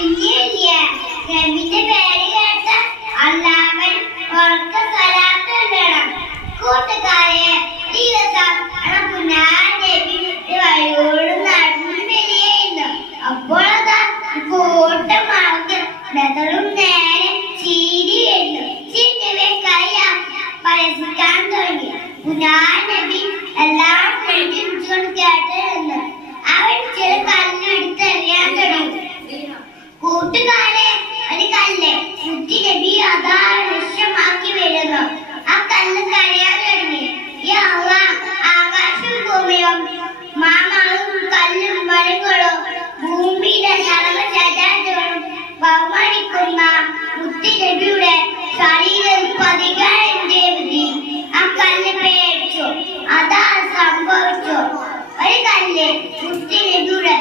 നബിന്റെ പേര് കേട്ട അല്ലാഹുവൻ ഉറക്ക സ്വലാത്ത് ചൊല്ലണം. കൂട്ടുകാരെ, ദിവസം നബി വഴിയോട് നടന്നു വരികയായിരുന്നു. അപ്പോൾ അതാ കൂട്ടം ആൾക്കാർ ബദറും നേരെ ചീരിയായിരുന്നു. ചിന്നവെ പരസിക്കാൻ തുടങ്ങി. നബി എല്ലാം കൊണ്ട് കേട്ടിരുന്നു. അവൻ ചില കല്ലെടുത്തെറിയാൻ തുടങ്ങി. കൂട്ടുകാരെ, ഒരു കല്ല് മുത്തി നബി അതാ ലക്ഷ്യമാക്കി വരുന്നു. ആ കല്ല് കരയാൻ തുടങ്ങി. ആകാശവും ഭൂമിയും മാമകളും കല്ലും മരങ്ങളും ഭൂമിയുടെ സർവ്വചരാചരവും ബഹുമാനിക്കുന്ന മുത്തി നബിയുടെ ശരീരം പതിക്കാൻ ബുദ്ധി. ആ കല്ല് പേടിച്ചു. അതാ സംഭവിച്ചു. ഒരു കല്ല് മുത്തി നബിയുടെ